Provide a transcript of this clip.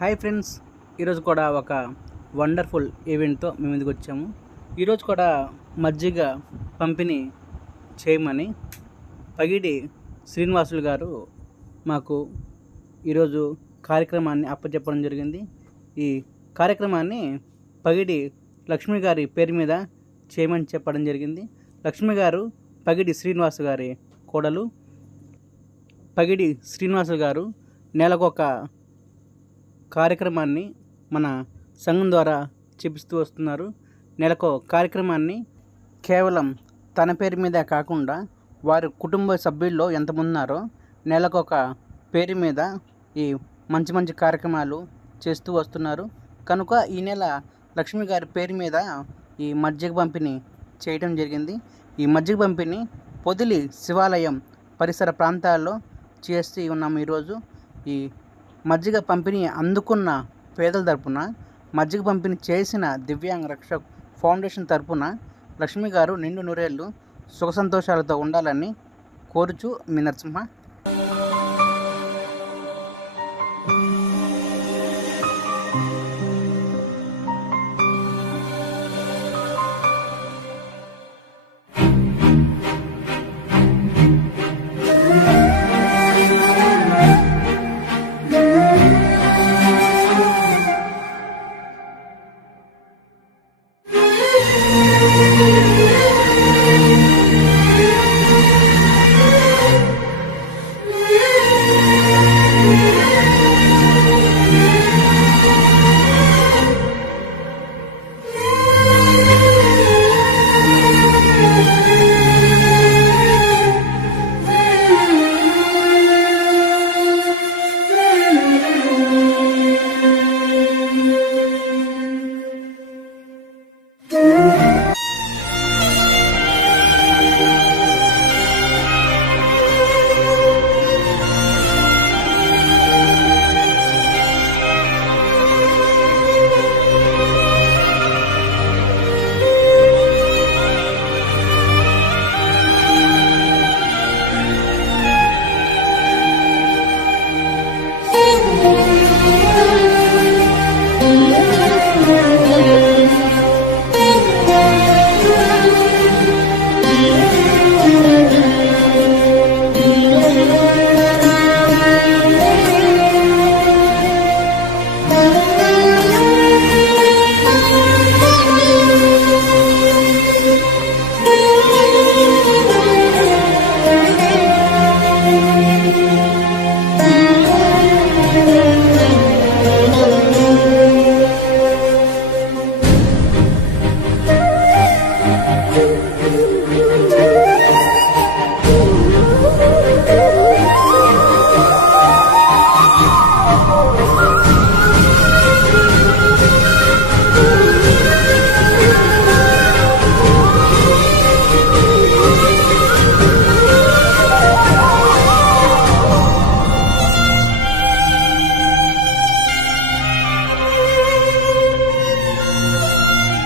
Hi friends, ఈరోజు కూడా ఒక వండర్ఫుల్ ఈవెంట్తో మేము ముందుకు వచ్చాము. ఈరోజు కూడా మజ్జిగ పంపిణీ చేయమని పగిడి శ్రీనివాసులు గారు మాకు ఈరోజు కార్యక్రమాన్ని అప్పచెప్పడం జరిగింది. ఈ కార్యక్రమాన్ని పగిడి లక్ష్మి గారి పేరు మీద చేయమని చెప్పడం జరిగింది. లక్ష్మి గారు పగిడి శ్రీనివాసు గారి కోడలు. పగిడి శ్రీనివాసు గారు నెలకొక కార్యక్రమాన్ని మన సంఘం ద్వారా చేపిస్తూ వస్తున్నారు. నెలకు కార్యక్రమాన్ని కేవలం తన పేరు మీద కాకుండా వారి కుటుంబ సభ్యుల్లో ఎంతమంది ఉన్నారో నెలకొక పేరు మీద ఈ మంచి మంచి కార్యక్రమాలు చేస్తూ వస్తున్నారు. కనుక ఈ నెల లక్ష్మి గారి పేరు మీద ఈ మజ్జిగ పంపిణీ చేయడం జరిగింది. ఈ మజ్జిగ పంపిణీ పొదిలి శివాలయం పరిసర ప్రాంతాల్లో చేస్తూ ఉన్నాము. ఈరోజు ఈ మజ్జిగ పంపిణీ అందుకున్న పేదల తరపున, మజ్జిగ పంపిణీ చేసిన దివ్యాంగ రక్షక్ ఫౌండేషన్ తరపున లక్ష్మి గారు నిండు నూరేళ్ళు సుఖ సంతోషాలతో ఉండాలని కోరుచు మీ నరసింహ.